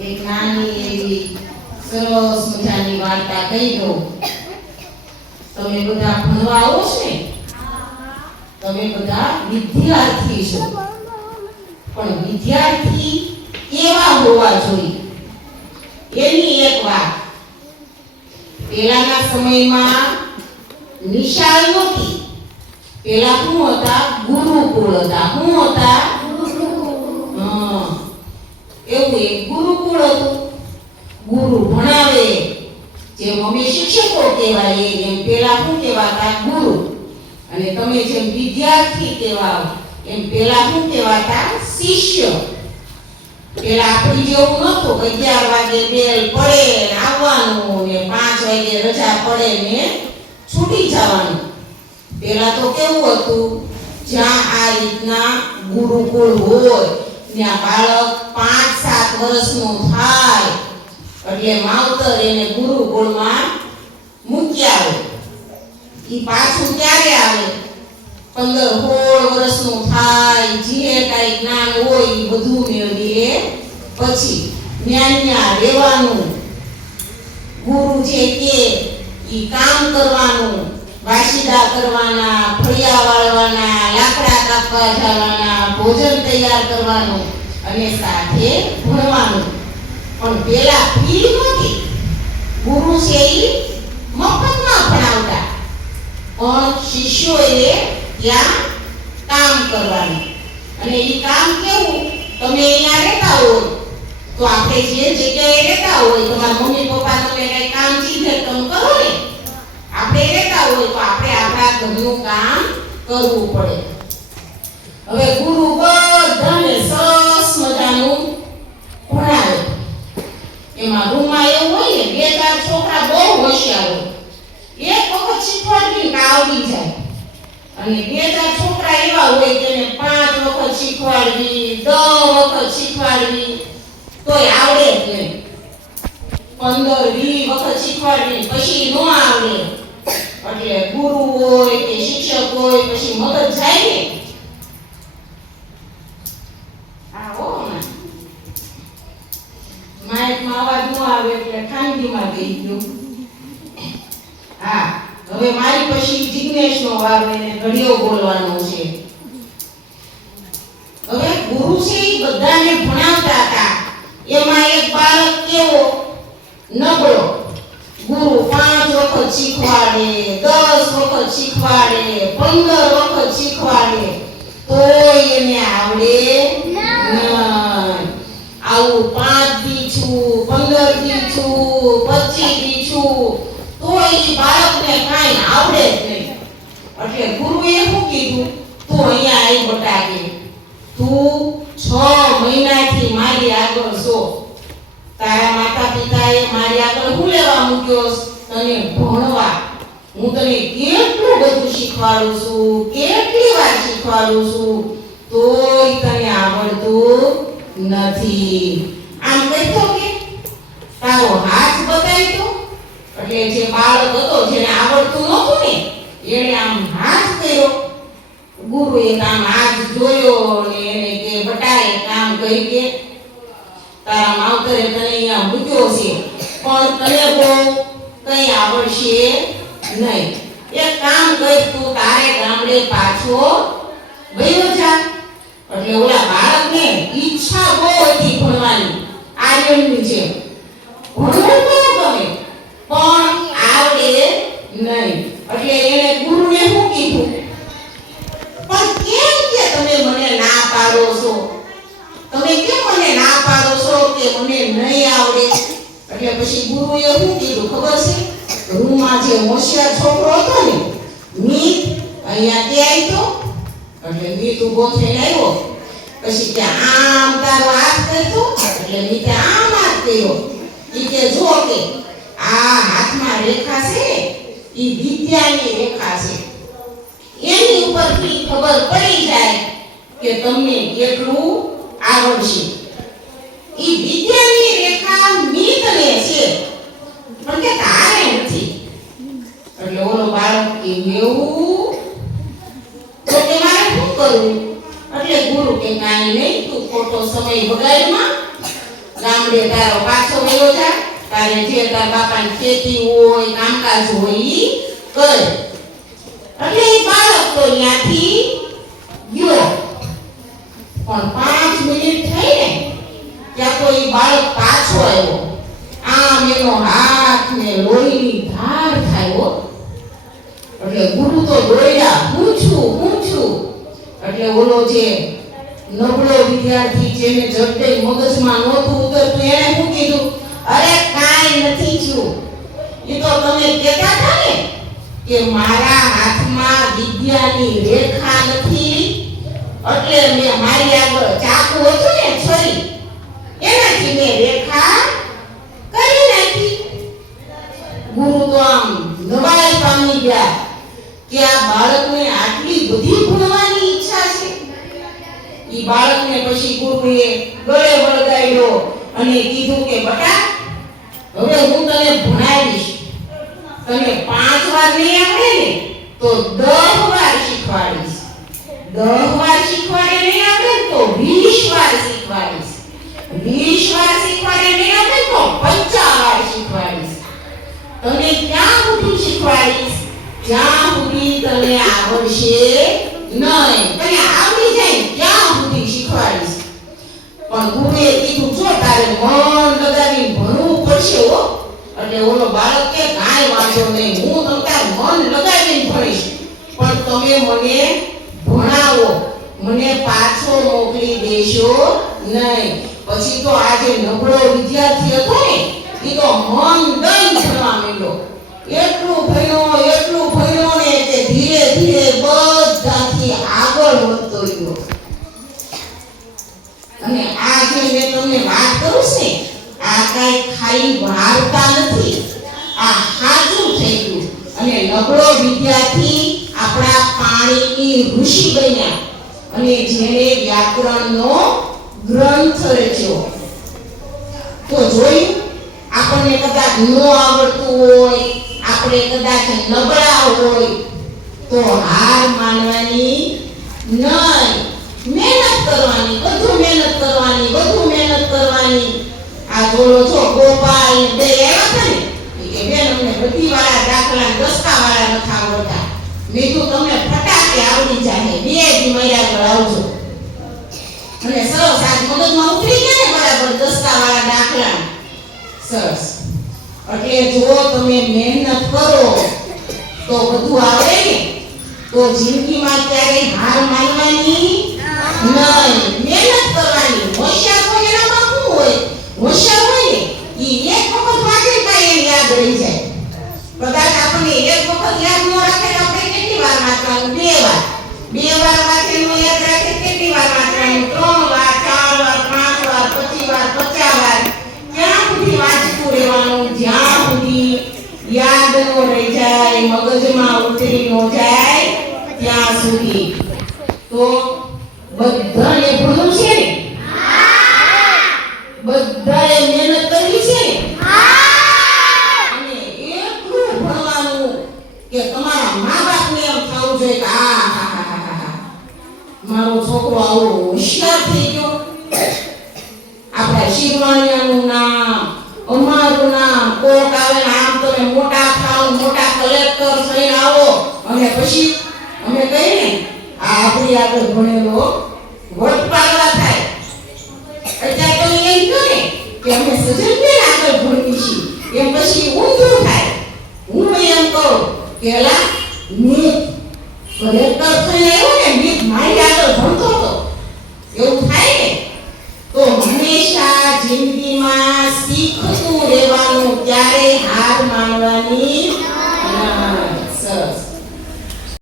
એક નાની એવી સરસ મજાની વાર્તા કહી દો તમે બધા ભણવા આવો છો? તમે બધા વિદ્યાર્થી છો. પણ વિદ્યાર્થી કેવા હોવા જોઈએ. એની એક વાત. પેલાના સમયમાં નિશાળ નહોતી. પેલા શું હતા? ગુરુકુળ હતા. શું હતા? એવું એક ગુરુકુળ હતું. ગુરુ ભણાવે. જે મમ્મી શિક્ષકો કહેવાય એમ પેલા શું કહેવાતા? ગુરુ. અને તમે જેમ વિદ્યાર્થી કહેવાઓ, એમ પેલા શું કહેવાતા? શિષ્ય. પેલા આપણી જેવું નહોતું અગિયાર વાગે બેલ પડે આવવાનું ને પાંચ વાગે રજા પડે ને છૂટી જવાનું. પેલા તો કેવું હતું? જ્યાં આ રીતના ગુરુકુળ હોય ત્યાં બાળક પાંચ, સાત વર્ષનું થાય એટલે માવતર એને ગુરુકુળમાં મૂકી આવે. એ પાછું ક્યારે આવે? પંદર, સોળ વર્ષનું થાય જે કાંઈ જ્ઞાન હોય એ બધું મેળવીએ પછી ન્યા ન્યા રહેવાનું. ગુરુ જે કે ઈ કામ કરવાનું, વાસીદા કરવાના, ફળિયા વાળવાના, લાકડા કાપવા જવાના, ભોજન તૈયાર કરવાનું. અને સાથે ભણવાનું. પણ પેલા ફી નહોતી. ગુરુ છે એ મફતમાં ભણાવતા. પણ શિષ્યોએ ત્યાં કામ કરવાનું. અને એ કામ કેવું? તમે અહીંયા રહેતા હો તો આપણે જે જગ્યાએ રહેતા હોય, તમારા મમ્મી પપ્પા તમે કઈ કામ ચીજે તમે કરો ને? આપણે રહેતા હોય તો આપણે આપણા ઘરનું કામ કરવું પડે. હવે ગુરુ બધાને સરસ મજાનું ભણાવે. એમાં રૂમમાં એવું હોય ને, બે ચાર છોકરા બહુ હોશિયાર હોય. એક વખત શીખવાડવી ને આવડી જાય. અને બે ચાર છોકરા એવા હોય એને પાંચ વખત શીખવાડવી, દસ વખત શીખવાડવી, તોય આવડે જ નહીં. પંદર, વીસ વખત શીખવાડવી પછી ન આવડે એટલે ગુરુ હોય કે શિક્ષક હોય પછી મગજ જાય ને આ હો હમણાં. માઇકમાં અવાજ ન આવે એટલે ખાનગીમાં ગઈ ગયો હા હવે મારી પછી જિગ્નેશનો વારો ઘડિયો બોલવાનો છે. હવે ગુરુ છે એ બધાને ભણાવતા હતા. એમાં એક બાળક કેવો? નબળો. ગુરુ પાંચ વખત શીખવાડે, દસ વખત શીખવાડે, પંદર વખત શીખવાડે. તોય એને આવડે આવું પાંચથી છું, પંદરથી છું, પચીસથી છું. તોય એ બાળકને કાંઈ આવડે જ નહીં એટલે ગુરુએ શું કીધું, તું અહીંયા આવી બટાકે. તું છ મહિનાથી મારી આગળ છો. તારા માતા પિતાએ મારી આગળ હું લેવા મૂક્યો તને ભણવા. હું તને કેટલું બધું શીખવાડું છું, કેટલી વાર શીખવાડું છું. તોય તને આવડતું નથી. આમ કહેતો કે, તારો હાથ બતાવી તો એટલે જે બાળક હતો, જેને આવડતું નહોતું ને, એને આમ હાથ કર્યો. ગુરુએ કામ હાથ જોયો ને એને કે બટા એ કામ કરી કે. તારા માવતરે તને અહીંયા મૂક્યો છે. પણ તને બહુ કઈ આવડશે નહીં. એક કામ કર તું, તારે ગામડે પાછો ગયો જા. એટલે ઓલા બાળકને ઈચ્છા બહુ હતી ભણવાની. આર્યનની છે ભણવું બહુ ગમે પણ આવડે નહીં. એટલે એને ગુરુને શું કીધું? પાડો છો તમે કેમ મને ના પાડો છો કે મને નહીં આવડે એટલે પછી ગુરુએ શું કીધું ખબર છે રૂમમાં જે હોશિયાર છોકરો હતો ને મીત અહીંયા તે આવ્યો એટલે મીત ઊભો થઈને આવ્યો પછી કે આમ તારો હાથ કરતો એટલે મીતે આમ હાથ કર્યો એ કે જો કે આ હાથમાં રેખા છે એ વિદ્યાની રેખા છે એની ઉપરથી ખબર પડી જાય કે તમને કેટલું આવડશે. એ વિદ્યાની રેખા મિતને છે. પણ કે તારે નથી. એટલે ઓલો બાળક કે એવું. તો કે મારે શું કરવું? એટલે ગુરુ કે કાંઈ નહીં, તું ખોટો સમય બગાડમાં. ગામડે તારો પાછો ગયો જા. તારે જે તાર બાપાની ખેતી હોય, કામકાજ હોય, ઈ કર. એટલે એ બાળક તો ત્યાંથી ગયો. પણ પાંચ મિનિટ થઈ ને ત્યાં એ બાળક પાછો આવ્યો. આમ એનો હાથ ને લોહીની ધાર થાય એટલે ગુરુ તો દોડ્યા હું છું હું છું એટલે ઓલો જે નબળો વિદ્યાર્થી જેને જડતે મગજમાં નહોતું ઉતરતું, એને શું કીધું? અરે કાંઈ નથી છું એ તો તમે કહેતા હતા ને કે મારા હાથમાં વિદ્યાની રેખા નથી. એટલે મેં મારી આગળ ચાકુ હતું ને છરી, એનાથી મેં રેખા કરી નાખી. ગુરુ તો આમ નવાઈ પામી ગયા કે આ બાળકને આટલી બધી ભણવાની ઈચ્છા છે. ઈ બાળકને પછી ગુરુએ ગળે વળગાડ્યો અને કીધું કે, બટા, હવે હું તને ભણાવીશ. તને પાંચ વાર નહીં આવડે ને, તો દસ વાર શીખવાડીશ. દસ વાર શીખવાડે નહીં આવડે તો વીસ વાર શીખવાડીશ. વીસ વાર શીખવાડે નહીં આવડે તો પચાસ વાર શીખવાડીશ. તને ક્યાં સુધી શીખવાડીશ? જ્યાં સુધી તને આવડશે નહીં. તને આવડી જાય ત્યાં સુધી શીખવાડીશ. પણ ગુરુએ કીધું, જો તારે મન લગાવી ભણવું પડશે હો. એટલે ઓલો બાળક કે, કાંઈ વાંધો નહીં, હું તમ મન લગાવીને ભણીશ. પણ તમે મને મને પાછો મોકલી દેશો નહીં. પછી તો આ જે નબળો વિદ્યાર્થી હતો ને એ તો મન દઈ ભણવા માંડ્યો. એટલું ભણ્યો એટલું ભણ્યો ને કે ધીરે ધીરે બધાથી આગળ વધતો ગયો. અને આ જે મેં તમને વાત કરું છે આ કાંઈ ખાલી વાર્તા નથી. આ સાચું થઈ ગયું. અને નબળો વિદ્યાર્થી આપણા પાણીની ઋષિ બન્યા. અને જેને વ્યાકરણનો ગ્રંથ રચ્યો. તો જોઈ, આપણને કદાચ ન આવડતું હોય, આપણે કદાચ નબળા હોય, તો હાર માનવાની નહીં. મહેનત કરવાની, વધુ મહેનત કરવાની, વધુ મહેનત કરવાની. આ જોડો છો, ગોપાલ બે એવા છે ને, કે બેન અમને બધી વાળા દાખલા દસકા વાળા નથી આવડતા. મેં તો તમને દી મર્યા આગળ આવજો અને સરસ, આજ મગજમાં ઉતરી ગયા ને બરાબર દસ્તા વાળા દાખલા સરસ. એટલે જો તમે મહેનત કરો, તો બધું આવે ને, તો જિંદગીમાં ક્યારેય હાર માનવાની નહીં મહેનત કરવાની હોશિયાર હોય એનામાં શું હોય હોશિયાર હોય ને ઈ એક વખત વાંચે કાંઈ એને યાદ રહી જાય કદાચ આપણને એક વખત યાદ ન રાખે તો આપણે કેટલી વાર વાંચવાનું બે વાર બે વાર વાંચેલું યાદ રાખે કેટલી વાર વાંચવાનું ત્રણ વાર ચાર વાર પાંચ વાર પચીસ વાર પચાસ વાર ક્યાં સુધી વાંચતું રહેવાનું જ્યાં સુધી યાદ ન રહી જાય મગજમાં ઉતરી ન જાય ત્યાં સુધી. તો બધાને ભણવું છે ને? બધાએ મહેનત કરવી છે અને એટલું ભણવાનું કે તમારા મા બાપને એમ થવું જોઈએ કે, આ મારો છોકરો આવો હોશિયાર થઈ ગયો. આપણા શિરવાણિયાનું નામ, અમારું નામ, કોક આવે ને આમ તમે મોટા થાવ મોટા કલેક્ટર થઈને આવો અને પછી અમે કહીએ ને આ આપણી આગળ ભણેલો વટપાલવા થાય અત્યારે તો એમ કહો ને કે અમે સજનબેન આગળ ભણીએ છીએ એમ પછી ઊંધું થાય હું એમ એલા મેં કલેક્ટર થઈને આવ્યો ને મેં મારી આગળ ભણતો હતો. એવું થાય ને? તો હંમેશા જિંદગીમાં શીખતું રહેવાનું ક્યારે હાર માનવાની